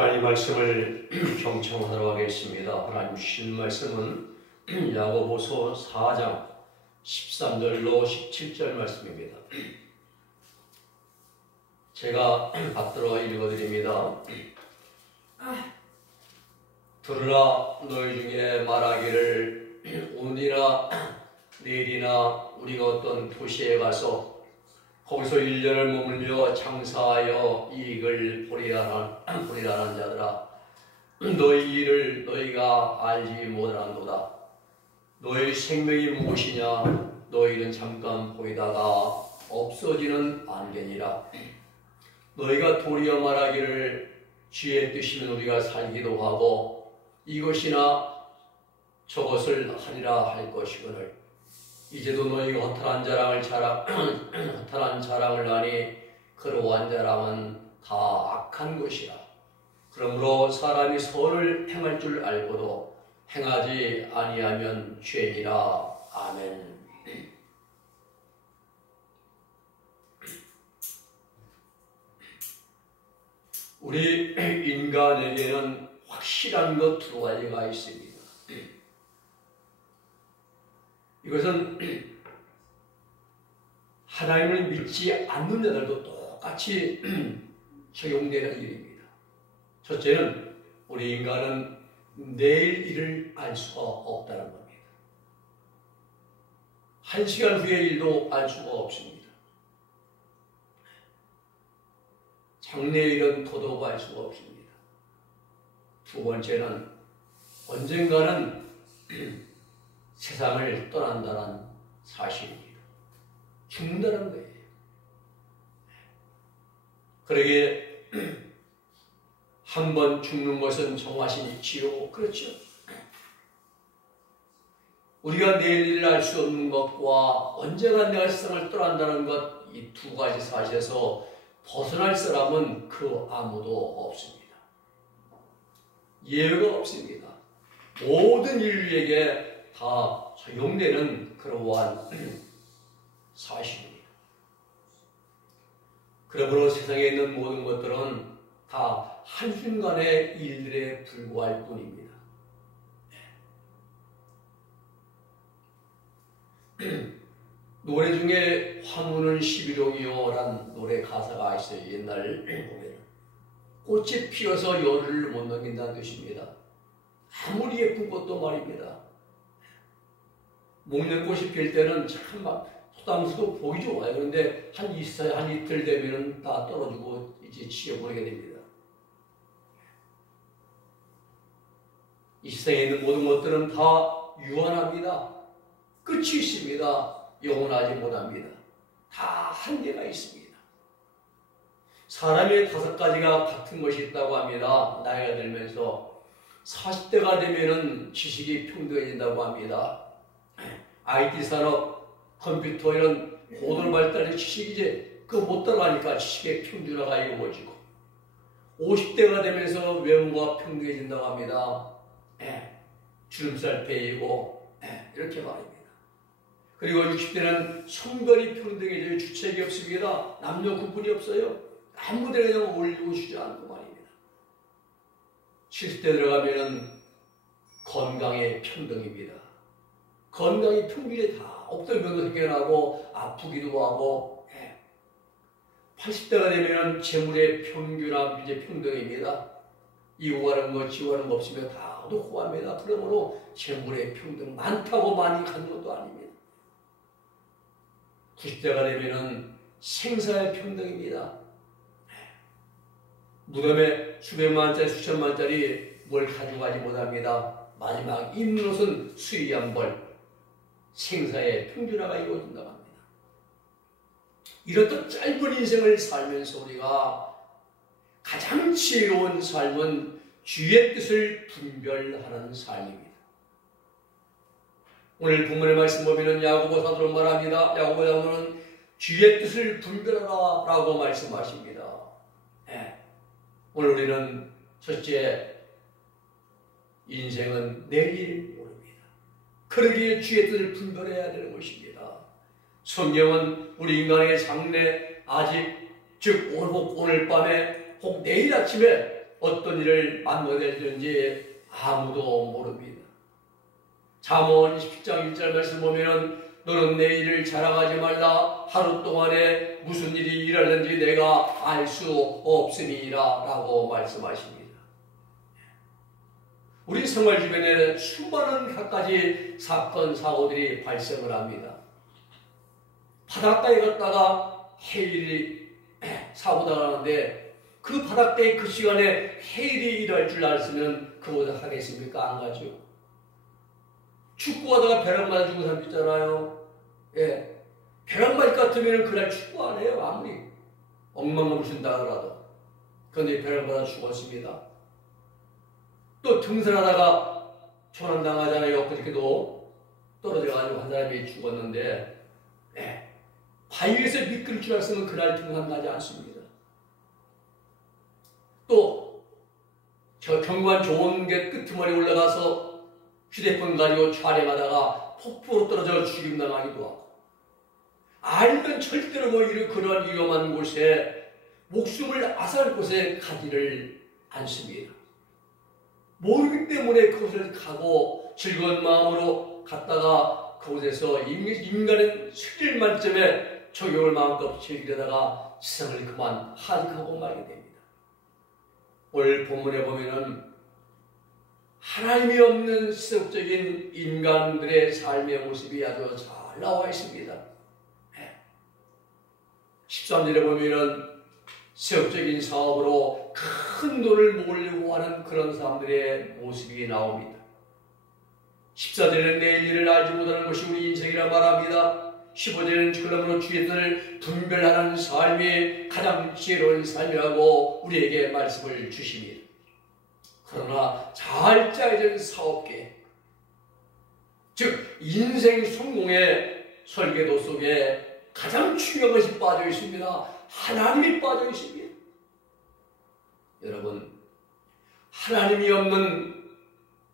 하나님 말씀을 경청하도록 하겠습니다. 하나님 주신 말씀은 야고보서 4장 13절로 17절 말씀입니다. 제가 받들어 읽어드립니다. 들으라, 너희 중에 말하기를 오늘이나 내일이나 우리가 어떤 도시에 가서 거기서 1년을 머물며 장사하여 이익을 보리라는 자들아, 너희 일을 너희가 알지 못하는도다. 너희 생명이 무엇이냐? 너희는 잠깐 보이다가 없어지는 안개니라. 너희가 도리어 말하기를 주의 뜻이면 우리가 살기도 하고 이것이나 저것을 하리라 할 것이거늘 이제도 너희가 허탄한 자랑을 하니 그러한 자랑은 다 악한 것이라. 그러므로 사람이 선을 행할 줄 알고도 행하지 아니하면 죄니라. 아멘. 우리 인간에게는 확실한 것 두 가지가 있습니다. 이것은 하나님을 믿지 않는 자들도 똑같이 적용되는 일입니다. 첫째는 우리 인간은 내일 일을 알 수가 없다는 겁니다. 1시간 후의 일도 알 수가 없습니다. 장래일은 더더욱 알 수가 없습니다. 두 번째는 언젠가는 세상을 떠난다는 사실입니다. 죽는다는 거예요. 그러기에 한 번 죽는 것은 정하시지요. 그렇죠. 우리가 내일 일을 알 수 없는 것과 언젠가 내가 세상을 떠난다는 것, 이 두 가지 사실에서 벗어날 사람은 그 아무도 없습니다. 예외가 없습니다. 모든 인류에게 다 적용되는 그러한 사실입니다. 그러므로 세상에 있는 모든 것들은 다 한순간의 일들에 불과할 뿐입니다. 노래 중에 화무는 11홍이요라는 노래 가사가 있어요. 옛날 보면 꽃이 피어서 열을 못 넘긴다는 뜻입니다. 아무리 예쁜 꽃도 말입니다. 목련꽃이 필 때는 참 막 소담스도 보기 좋아요. 그런데 한 이틀 되면은 다 떨어지고 이제 치워버리게 됩니다. 이 세상에 있는 모든 것들은 다 유한합니다. 끝이 있습니다. 영원하지 못합니다. 다 한계가 있습니다. 사람의 5가지가 같은 것이 있다고 합니다. 나이가 들면서 40대가 되면은 지식이 평등해진다고 합니다. IT 산업, 컴퓨터 이런 고도로 발달된 지식이 이제 그거 못 따라가니까 지식의 평준화가 이루어지고 50대가 되면서 외모가 평등해진다고 합니다. 주름살 빼이고 이렇게 말입니다. 그리고 60대는 성별이 평등해져요. 주책이 없습니다. 남녀 구분이 없어요. 아무데나 그냥 올리고 주저앉고 말입니다. 70대 들어가면은 건강의 평등입니다. 건강이 평균에 다 없던 병도 생겨나고 아프기도 하고 80대가 되면 재물의 평균화 이제 평등입니다. 이고 가는 것 지고 가는 것 없으면 다 놓고 합니다. 그러므로 재물의 평등 많다고 많이 갖는 것도 아닙니다. 90대가 되면은 생사의 평등입니다. 무덤에 수백만짜리 수천만짜리 뭘 가져가지 못합니다. 마지막 입는 옷은 수의한 벌, 생사의 평준화가 이루어진다고 합니다. 이렇듯 짧은 인생을 살면서 우리가 가장 지혜로운 삶은 주의 뜻을 분별하는 삶입니다. 오늘 본문의 말씀 보면 야고보 사도로 말합니다. 야고보 사도는 주의 뜻을 분별하라 라고 말씀하십니다. 오늘 우리는 첫째, 인생은 내일 모릅니다. 그러기에 주의 뜻을 분별해야 되는 것입니다. 성경은 우리 인간의 장래, 아직 즉 오늘 밤에 혹 내일 아침에 어떤 일을 만나게 되는지 아무도 모릅니다. 잠언 10장 1절 말씀 보면은 너는 내 일을 자랑하지 말라. 하루 동안에 무슨 일이 일어났는지 내가 알 수 없으니라 라고 말씀하십니다. 우리 생활 주변에 수많은 갖가지 사건, 사고들이 발생을 합니다. 바닷가에 갔다가 해일이 사고가 나는데 그 바닷가에 그 시간에 해일이 일할 줄 알았으면 그보다 하겠습니까? 안 가죠. 축구하다가 벼락 맞아 죽은 사람 있잖아요. 예. 벼락 맞을 것 같으면 그날 축구 안 해요. 아무리 엉망을 준다 하더라도. 그런데 벼락 맞아 죽었습니다. 또 등산하다가 조난당하잖아요. 그렇게도 떨어져가지고 한 사람이 죽었는데, 예. 바위에서 미끄러질 줄 알았으면 그날 등산 가지 않습니다. 또 저 경관 좋은 게 끄트머리 올라가서 휴대폰 가지고 촬영하다가 폭포로 떨어져 죽임당하기도 하고, 알면 절대로 그런 위험한 곳에 목숨을 앗을 곳에 가지를 않습니다. 모르기 때문에 그곳을 가고 즐거운 마음으로 갔다가 그곳에서 인간의 스릴 만점에 적용을 마음껏 즐기려다가 세상을 그만 하직하고 말게 됩니다. 오늘 본문에 보면은 하나님이 없는 세속적인 인간들의 삶의 모습이 아주 잘 나와 있습니다. 13절에 보면은 세속적인 사업으로 큰 돈을 모으려고 하는 그런 사람들의 모습이 나옵니다. 14절에는 내 일을 알지 못하는 것이 우리 인생이라 말합니다. 15절에는 그러므로 주의 뜻을 분별하는 삶이 가장 지혜로운 삶이라고 우리에게 말씀을 주십니다. 그러나 잘 짜여진 사업계획, 즉 인생 성공의 설계도 속에 가장 중요한 것이 빠져 있습니다. 하나님이 빠져 있습니다. 여러분, 하나님이 없는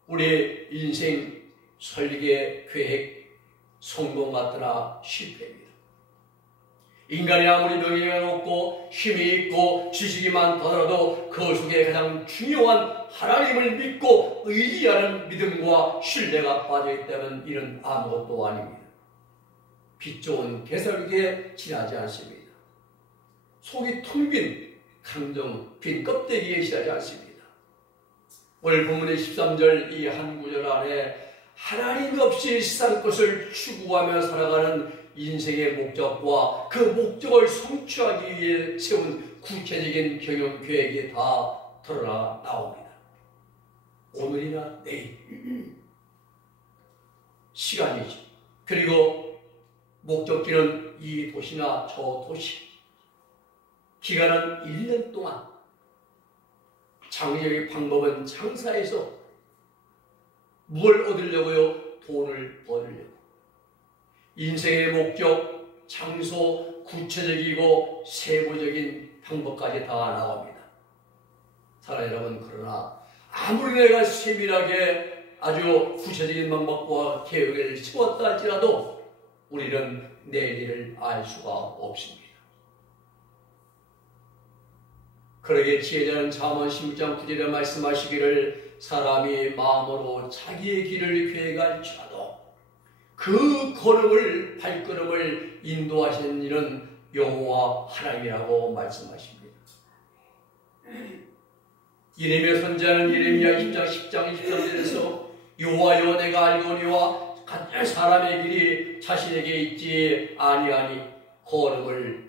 우리의 인생 설계 계획 성공 같으나 실패입니다. 인간이 아무리 명예가 높고 힘이 있고 지식이 많더라도 그 속에 가장 중요한 하나님을 믿고 의지하는 믿음과 신뢰가 빠져있다면 이는 아무것도 아닙니다. 빛 좋은 개설기에 지나지 않습니다. 속이 텅 빈 강정 빈 껍데기에 지나지 않습니다. 오늘 본문의 13절 이 한 구절 안에 하나님 없이 세상 것을 추구하며 살아가는 인생의 목적과 그 목적을 성취하기 위해 세운 구체적인 경영 계획이 다 드러나 나옵니다. 오늘이나 내일 시간이죠. 그리고 목적지는 이 도시나 저 도시, 기간은 1년 동안, 장기적인 방법은 장사해서 뭘 얻으려고요? 돈을 벌으려고. 인생의 목적, 장소, 구체적이고 세부적인 방법까지 다 나옵니다. 사랑하는 여러분, 그러나 아무리 내가 세밀하게 아주 구체적인 방법과 계획을 세웠다 할지라도 우리는 내일을 알 수가 없습니다. 그러기에 지혜자는 잠언 16장 9절에 말씀하시기를 사람이 마음으로 자기의 길을 계획할지라도 그 걸음을 발걸음을 인도하시는 이는 여호와 하나님이라고 말씀하십니다. 예레미야 선지자는 예레미야 10장 23절에서 여호와 내가 알거니와 갓 사람의 길이 자신에게 있지 아니하니 걸음을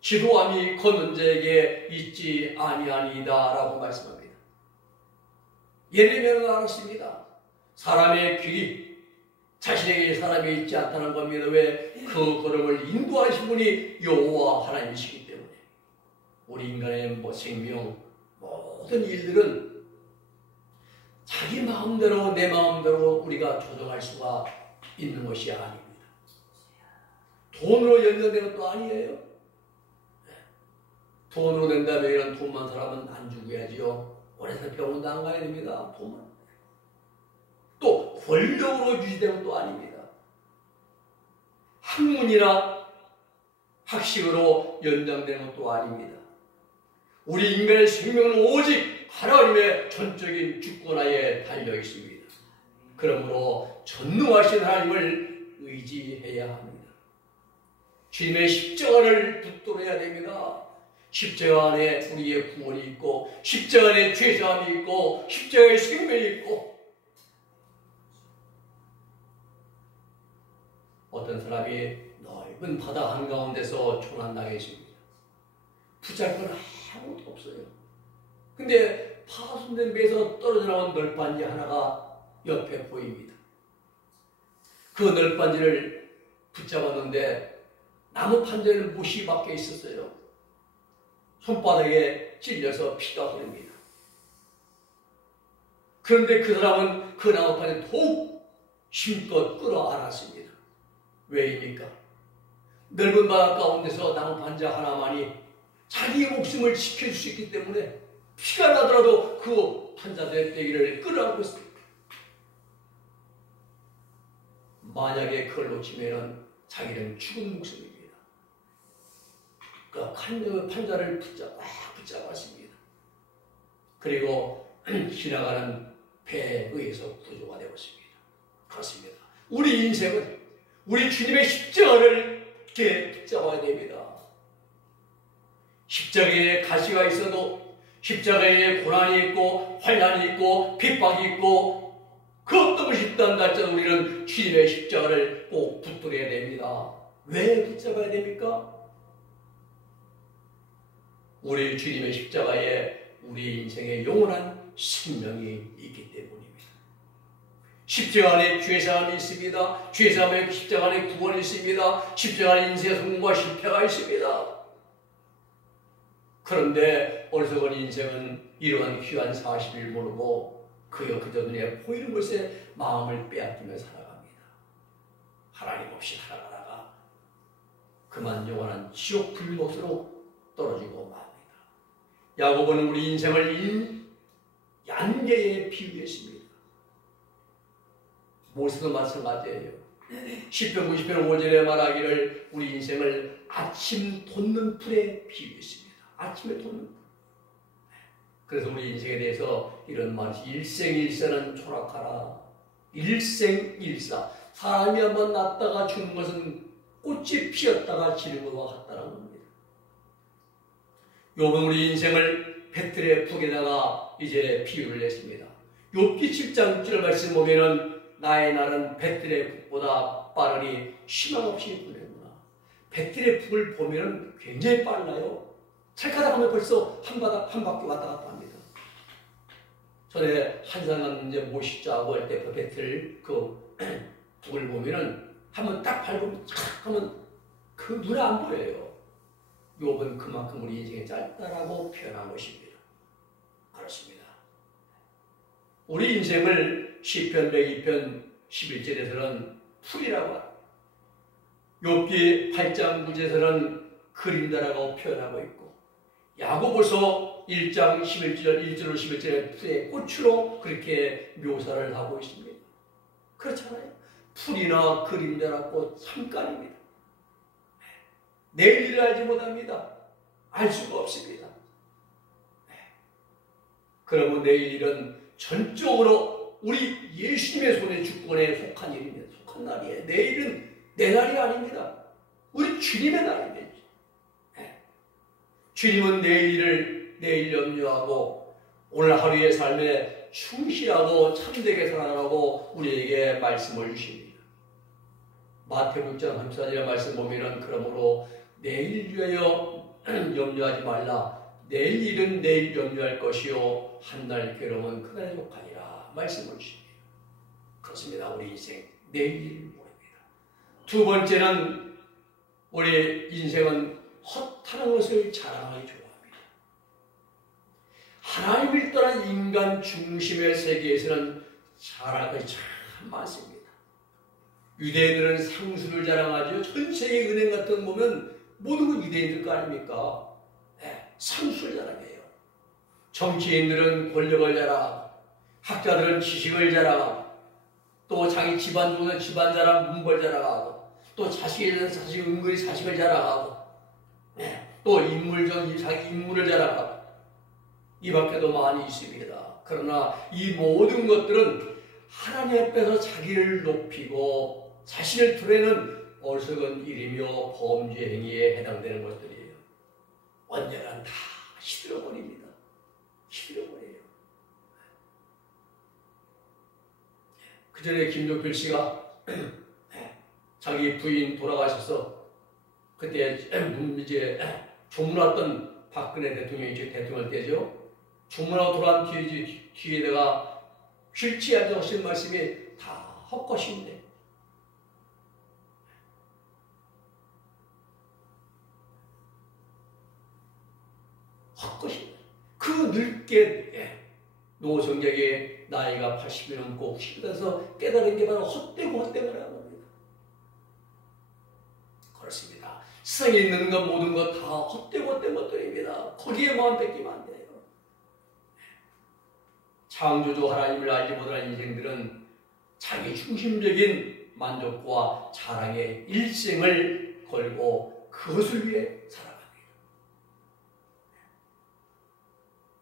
지도함이 걷는 자에게 있지 아니하니이다 라고 말씀합니다. 예레미야는 알았습니다. 사람의 길이 자신에게 사람이 있지 않다는 겁니다. 왜? 그 걸음을 인도하신 분이 여호와 하나님이시기 때문에. 우리 인간의 생명 모든 일들은 자기 마음대로 내 마음대로 우리가 조정할 수가 있는 것이 아닙니다. 돈으로 연결되는 것도 아니에요. 돈으로 된다면 이런 돈만 사람은 안 죽어야지요. 오래서 병원도 안 가야 됩니다. 돈만. 또 권력으로 유지되는 것도 아닙니다. 학문이나 학식으로 연장되는 것도 아닙니다. 우리 인간의 생명은 오직 하나님의 전적인 주권하에 달려 있습니다. 그러므로 전능하신 하나님을 의지해야 합니다. 주님의 십자가를 붙들어야 됩니다. 십자가 안에 우리의 구원이 있고, 십자가 안에 죄사함이 있고, 십자가의 생명이 있고. 어떤 사람이 넓은 바다 한가운데서 조난당했습니다. 붙잡을 건 아무것도 없어요. 근데 파손된 배에서 떨어져 나온 널빤지 하나가 옆에 보입니다. 그 널빤지를 붙잡았는데 나무 판자는 못이 밖에 있었어요. 손바닥에 찔려서 피가 흐릅니다. 그런데 그 사람은 그 나무 판자를 더욱 힘껏 끌어안았습니다. 왜입니까? 넓은 바다 가운데서 나무 판자 하나만이 자기의 목숨을 지킬 수 있기 때문에 피가 나더라도 그 판자들의 떼기를 끌어안고 있습니다. 만약에 그걸 놓치면 자기는 죽은 목숨입니다. 그 판자를 붙잡았습니다. 그리고 지나가는 배에 의해서 구조가 되었습니다. 그렇습니다. 우리 인생은 우리 주님의 십자가를 이렇게 붙잡아야 됩니다. 십자가에 가시가 있어도, 십자가에 고난이 있고 환난이 있고 핍박이 있고 그 어떤 것이 있다는 날짜도 우리는 주님의 십자가를 꼭 붙들어야 됩니다. 왜 붙잡아야 됩니까? 우리 주님의 십자가에 우리 인생의 영원한 생명이 있기 때문입니다. 십자가 안에 죄사함이 있습니다. 죄사함에 십자가 안에 구원이 있습니다. 십자가 안에 인생의 성공과 실패가 있습니다. 그런데 어리석은 인생은 이러한 귀한 사실을 모르고 그저 눈에 보이는 것에 마음을 빼앗기며 살아갑니다. 하나님 없이 살아가다가 그만 영원한 지옥 불못으로 떨어지고 맙니다. 야고보는 우리 인생을 양계에 비유했습니다. 모세도 마찬가지예요. 시편 90편 5절에 말하기를 우리 인생을 아침 돋는 풀에 비유했습니다. 아침에 돋는 풀. 그래서 우리 인생에 대해서 이런 말이 일생일사는 초락하라. 일생일사. 사람이 한번 났다가 죽는 것은 꽃이 피었다가 지는 것과 같다는 겁니다. 욥은 우리 인생을 배틀의 북에다가 이제 비유를 했습니다. 욥기 7장 6절 말씀 보면은 나의 날은 배틀의 북보다 빠르니 희망 없이 보내구나. 배틀의 북을 보면은 굉장히 빨라요. 찰카다 하면 벌써 한 바퀴 왔다 갔다 합니다. 전에 한산한 이제 모시자고 할 때 그 배틀 그 북을 보면은 한번 딱 밟으면 촥 하면 그 눈에 안 보여요. 욥은 그만큼 우리 인생이 짧다라고 표현한 것입니다. 그렇습니다. 우리 인생을 시편 102편 11절에서는 풀이라고 합니다. 욥기 8장 9절에서는 그림자라고 표현하고 있고 야고보서 1장 11절 1절로 11절에 풀의 꽃으로 그렇게 묘사를 하고 있습니다. 그렇잖아요. 풀이나 그림자나 꽃 잠깐입니다. 내일을 알지 못합니다. 알 수가 없습니다. 그러면 내일 일은 전적으로 우리 예수님의 손에 주권에 속한 일입니다. 속한 날이에요. 내일은 내 날이 아닙니다. 우리 주님의 날입니다. 주님은 내일 염려하고 오늘 하루의 삶에 충실하고 참되게 살아가라고 우리에게 말씀을 주십니다. 마태복음 6장 34절의 말씀 보면은 그러므로 내일 위하여 염려하지 말라. 내일 일은 내일 염려할 것이요 한 날 괴로움은 그날에 속하니라 말씀을 주십니다. 그렇습니다. 우리 인생 내일 일을 모릅니다. 두 번째는 우리 인생은 허탄한 것을 자랑하기 좋아합니다. 하나님을 떠난 인간 중심의 세계에서는 자랑할 것이 참 많습니다. 유대인들은 상수를 자랑하죠. 전 세계 은행 같은 거 보면 모든 건 유대인들 거 아닙니까? 네, 상수를 자랑해요. 정치인들은 권력을 자랑하고 학자들은 지식을 자랑하고 또 자기 집안 중에서 집안 자랑, 문벌 자랑하고 또 자식에 대해서 자식 은근히 자식을 자랑하고 또 인물적 자기 인물을 자랑하고 이 밖에도 많이 있습니다. 그러나 이 모든 것들은 하나님 앞에서 자기를 높이고 자신을 드러내는 어리석은 일이며 범죄 행위에 해당되는 것들이에요. 언젠간 다 시들어버립니다. 시들어버려요. 그 전에 김종필 씨가 자기 부인 돌아가셔서 그때 이제 조문했던 박근혜 대통령이 대통령 때죠. 조문하고 돌아간 뒤에다가 휠체어에 하신 말씀이 다 헛것인데 헛것이다. 그 늙게 노성적의 나이가 80이 넘고 90이 돼서 깨달은 게 바로 헛되고 헛되고라는 겁니다. 그렇습니다. 세상에 있는 것 모든 것 다 헛되고 헛된 것들입니다. 거기에 마음 뺏기면 안 돼요. 창조주 하나님을 알지 못하는 인생들은 자기 중심적인 만족과 자랑의 일생을 걸고 그것을 위해 살아갑니다.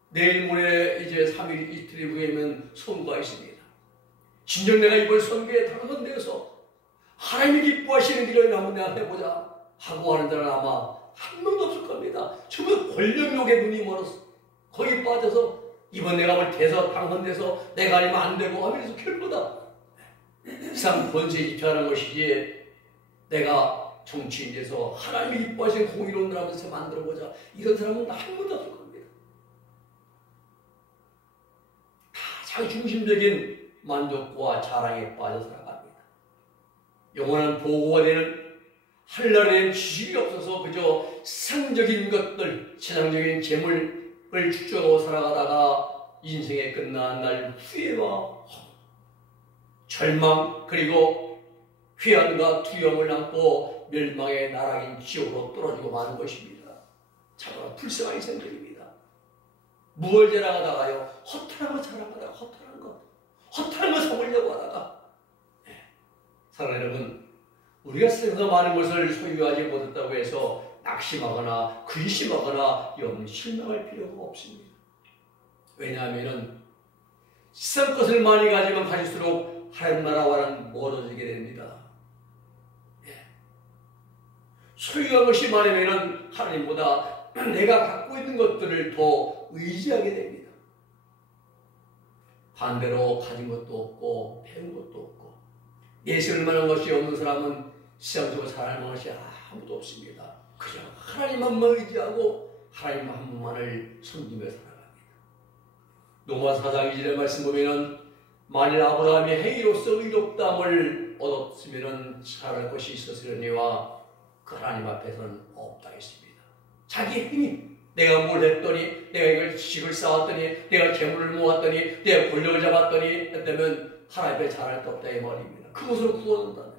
내일 모레 이제 3일 이틀 후에는 선거가 있습니다. 진정 내가 이번 선거에 당선되어서 하나님이 기뻐하시는 일을 한번 내가 해보자 하고 하는 자는 아마 한 명도 없을 겁니다. 전부 권력욕에 눈이 멀어서 거기 빠져서 이번 내가 뭘 돼서 당선돼서 내가 아니면 안 되고 하면서 결부다. 이상 권세 집회하는 것이지 내가 정치인 돼서 하나님이 기뻐하시는 공의로운 나라면서 만들어보자 이런 사람은 한 명도 없을 겁니다. 다 자기 중심적인 만족과 자랑에 빠져 살아갑니다. 영원한 보고가 되는 하늘나라에는 지식이 없어서 그저 세상적인 것들, 세상적인 재물을 축적하고 살아가다가 인생의 끝난 날 후회와 절망 그리고 회한과 두려움을 안고 멸망의 나락인 지옥으로 떨어지고 마는 것입니다. 참으로 불쌍한 인생들입니다. 무엇을 자랑하다가요? 허탈한 거 자랑하다가 허탈한 거 삼으려고 하다가 사랑하는 여러분, 우리가 세상에서 많은 것을 소유하지 못했다고 해서 낙심하거나 근심하거나 실망할 필요가 없습니다. 왜냐하면 세상 것을 많이 가지면 가질수록 하나님 나라와는 멀어지게 됩니다. 소유한 것이 많으면 하나님보다 내가 갖고 있는 것들을 더 의지하게 됩니다. 반대로 가진 것도 없고 배운 것도 없고 내세울 만한 것이 없는 사람은 세상적으로 살아가는 것이 아무도 없습니다. 그저 하나님만만 의지하고 하나님 한 분만을 섬기며 살아갑니다. 로마 4장 2절의 말씀 보면은 만일 아브라함이 행위로서 의롭다함을 얻었으면 살아갈 것이 있었으려니와 그 하나님 앞에서는 없다 했습니다. 자기 행위, 내가 뭘 했더니, 내가 이걸 지식을 쌓았더니, 내가 재물을 모았더니, 내가 권력을 잡았더니 했다면 하나님 앞에 잘할 게 없다 이 말입니다. 그것으로 구원한다는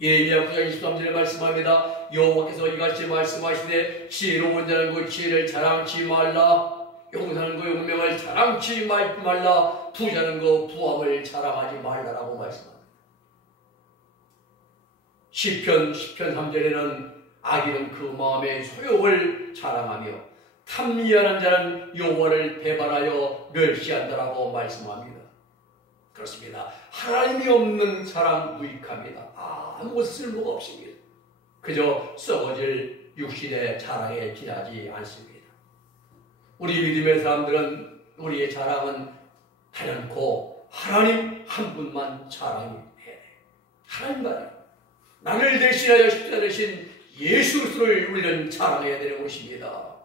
예레미야 9장 23절에 말씀합니다. 여호와께서 이같이 말씀하시되 지혜로운 자는 그 지혜를 자랑치 말라. 용사는 그 용명을 자랑치 말라. 부자는 그 부함을 자랑하지 말라라고 말씀합니다. 시편 3절에는 악인은 그 마음의 소욕을 자랑하며 탐미하는 자는 여호와를 배반하여 멸시한다라고 말씀합니다. 그렇습니다. 하나님이 없는 사람 무익합니다. 아무 쓸모가 없습니다. 그저 썩어질 육신의 자랑에 지나지 않습니다. 우리 믿음의 사람들은 우리의 자랑은 단연코 하나님 한 분만 자랑해야 돼요. 하나님만 나를 대신하여 십자가 되신 예수 그리스도를 우리는 자랑해야 되는 것입니다.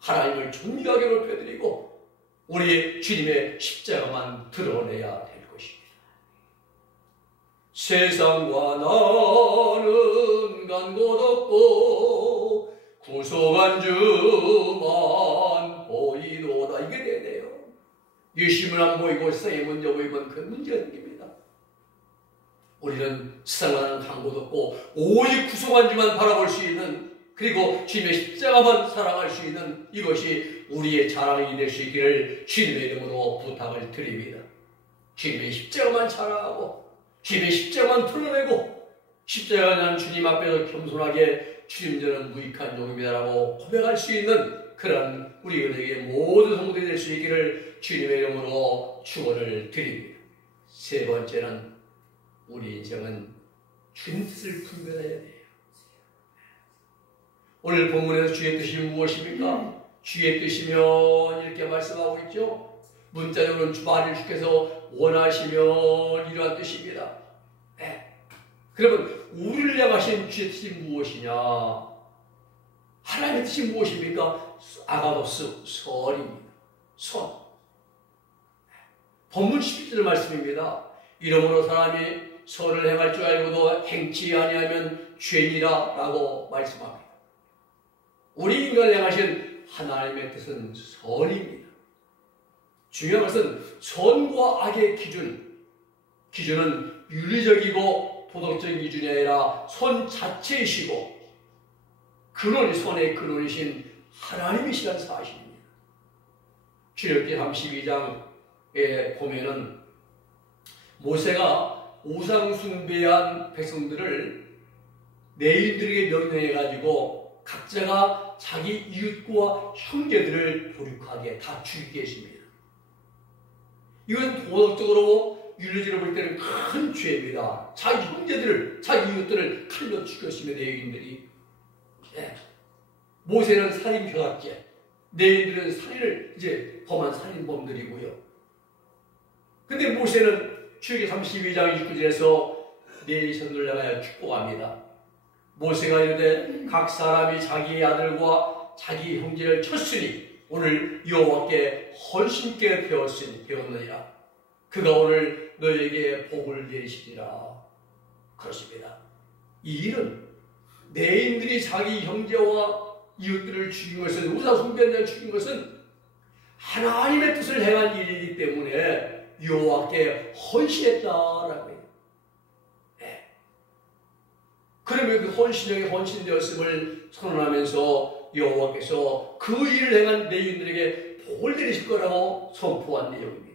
하나님을 존귀하게 높여드리고 우리 주님의 십자가만 드러내야 됩니다. 세상과 나는 간 곳 없고 구속한 주만 보이도다. 이게 돼야 돼요. 예수님은 안 보이고 세상의 문제 보이면 그 문제가 생깁니다. 우리는 세상과는 간 곳 없고 오직 구속한 주만 바라볼 수 있는 그리고 주님의 십자가만 사랑할 수 있는 이것이 우리의 자랑이 될 수 있기를 주님의 이름으로 부탁을 드립니다. 주님의 십자가만 자랑하고 주님의 십자가만 드러내고 십자가는 주님 앞에서 겸손하게 주님 저는 무익한 종입니다라고 고백할 수 있는 그런 우리 은혜의 모든 성도들이 될 수 있기를 주님의 이름으로 축원을 드립니다. 세 번째는 우리 인생은 주님 뜻을 분별해야 돼요. 오늘 본문에서 주의 뜻이 무엇입니까? 주의 뜻이면 이렇게 말씀하고 있죠. 문자적으로는 주만일 주께서 원하시면 이러한 뜻입니다. 네. 그러면 우리를 향하신 주의 뜻이 무엇이냐? 하나님의 뜻이 무엇입니까? 아가도스, 선입니다. 선. 본문 11절 말씀입니다. 이러므로 사람이 선을 행할 줄 알고도 행치 아니하면 죄니라 라고 말씀합니다. 우리 인간을 향하신 하나님의 뜻은 선입니다. 중요한 것은 선과 악의 기준은 윤리적이고 도덕적인 기준이 아니라 선 자체이시고 선의 근원이신 하나님이시라는 사실입니다. 출애굽기 32장에 보면은 모세가 우상 숭배한 백성들을 내인들에게 명령해가지고 각자가 자기 이웃과 형제들을 도륙하게 다 죽이게 했습니다. 이건 도덕적으로 윤리적으로 볼 때는 큰 죄입니다. 자기 형제들을, 자기 이웃들을 칼로 죽였으며 내인들이. 네. 모세는 살인 병합죄, 내인들은 살인을 이제 범한 살인범들이고요. 근데 모세는 출애굽기 32장 29절에서 내일선을 향하여 축복합니다. 모세가 이르되 각 사람이 자기 아들과 자기 형제를 쳤으니 오늘 여호와께 헌신께 배웠느니라. 그가 오늘 너에게 복을 내리시리라. 그렇습니다. 이 일은 내인들이 자기 형제와 이웃들을 죽인 것은, 우상 숭배자를 죽인 것은 하나님의 뜻을 행한 일이기 때문에 여호와께 헌신했다라고 해요. 네. 그러면 그 헌신형에 헌신되었음을 선언하면서 여호와께서 그 일을 행한 내인들에게 복을 내리실 거라고 선포한 내용입니다.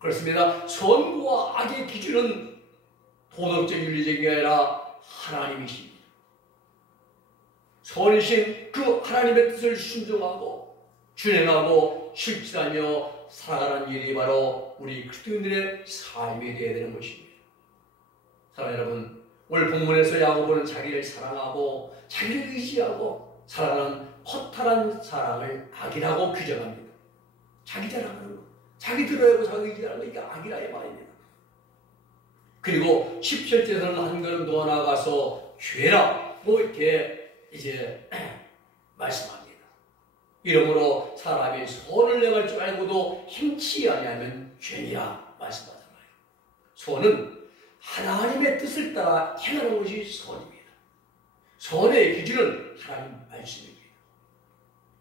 그렇습니다. 선과 악의 기준은 도덕적 윤리적인 게 아니라 하나님이십니다. 선이신 그 하나님의 뜻을 순종하고 준행하고 실천하며 살아가는 일이 바로 우리 그리스도인들의 삶이 되어야 되는 것입니다. 사랑하는 여러분, 오늘 본문에서 야고보는 자기를 사랑하고 자기를 의지하고 살아가는 허탈한 사랑을 악이라고 규정합니다. 자기 자랑하는 것, 자기 들어야고 자기 의지하는 거, 이게 악이라의 말입니다. 그리고 17절에서는 한 걸음 더 나아가서 죄라 뭐 이렇게 이제 말씀합니다. 이러므로 사람이 선을 행할 줄 알고도 행치 아니하면 죄니라 말씀하잖아요. 선은 하나님의 뜻을 따라 행하는 것이 선입니다. 선의 기준은 하나님 말씀입니다.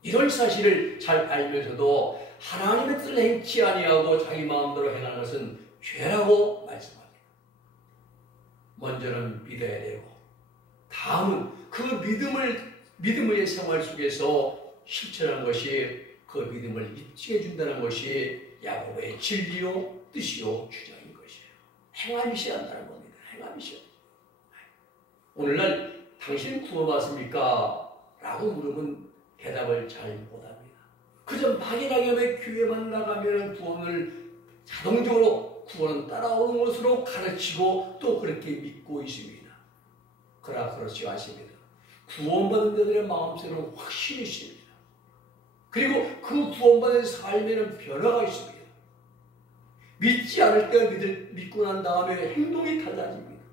이런 사실을 잘 알면서도 하나님의 뜻을 행치 아니하고 자기 마음대로 행하는 것은 죄라고 말씀합니다. 먼저는 믿어야 되고 다음은 그 믿음의 생활 속에서 실천하는 것이 그 믿음을 입증해 준다는 것이 야고보의 진리요 뜻이요 주장인 것이에요. 행함이셔야 한다는 겁니다. 행함이셔야. 오늘날 당신 구원받습니까? 라고 물으면 대답을 잘 못합니다. 그저 막연하게 왜 교회만 나가면 구원을 자동적으로 구원은 따라오는 것으로 가르치고 또 그렇게 믿고 있습니다. 그러나 그렇지 않습니다. 구원받은 자들의 마음속에는 확신이 있습니다. 그리고 그 구원받은 삶에는 변화가 있습니다. 믿지 않을 때 믿고 난 다음에 행동이 달라집니다.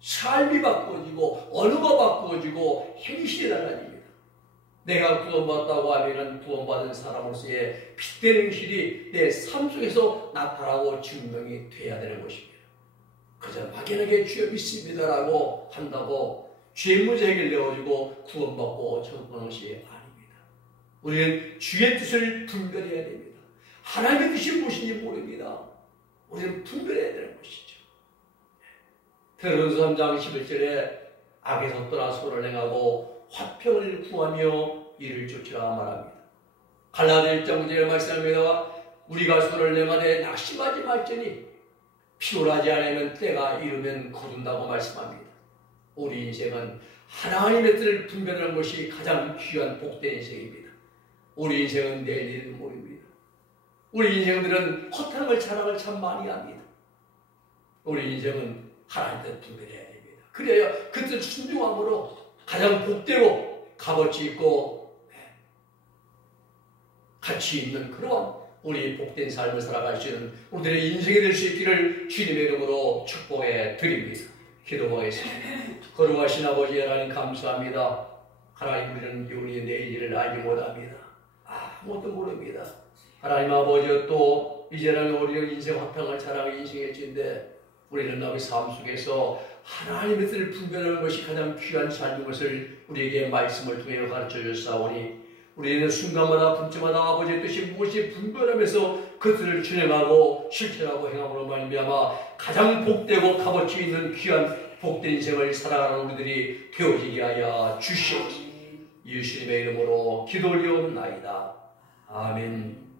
삶이 바꿔지고 언어가 바꿔지고 행실이 달라집니다. 내가 구원받았다고 하면 구원받은 사람으로서의 빛되는 행실이 내 삶 속에서 나타나고 증명이 돼야 되는 것입니다. 그저 막연하게 주여 믿습니다라고 한다고 죄 문제 해결되어지고 구원받고 천국하는 것이 아닙니다. 우리는 주의 뜻을 분별해야 됩니다. 하나님의 뜻이 무엇인지 모릅니다. 우리는 분별해야 되는 것이죠. 베드로전서 3장 11절에 악에서 떠나 선을 행하고 화평을 구하며 이를 쫓으라 말합니다. 갈라디아 1장 9절에 말씀합니다. 우리가 선을 행하되 낙심하지 말지니 피곤하지 않으면 때가 이르면 거둔다고 말씀합니다. 우리 인생은 하나님의 뜻을 분별하는 것이 가장 귀한 복된 인생입니다. 우리 인생은 내일 일은 모릅니다. 우리 인생들은 허탄한 걸 자랑을 참 많이 합니다. 우리 인생은 하나님의 뜻을 분별해야 됩니다. 그래야 그 뜻을 순종함으로 가장 복되고 값어치 있고 가치 있는 그러한 우리 복된 삶을 살아갈 수 있는 우리들의 인생이 될 수 있기를 주님의 이름으로 축복해 드립니다. 기도하겠습니다. 거룩하신 아버지 하나님 감사합니다. 하나님 우리는 우리의 내일 일을 알지 못합니다. 아무것도 모릅니다. 하나님 아버지 또 이제는 우리의 인생 화평을 자랑의 인생일진데 우리는 나의 삶 속에서 하나님의 뜻을 분별하는 것이 가장 귀한 삶인 것을 우리에게 말씀을 통해 가르쳐 주사오니 우리는 순간마다 분주마다 아버지의 뜻이 무엇이 분별하면서 그 뜻을 준행하고 실천하고 행함으로 말미암아 가장 복되고 값어치 있는 귀한 복된 인생을 살아가는 우리들이 되어지게 하여 주시옵소서. 예수님의 이름으로 기도 올리옵나이다. 아멘.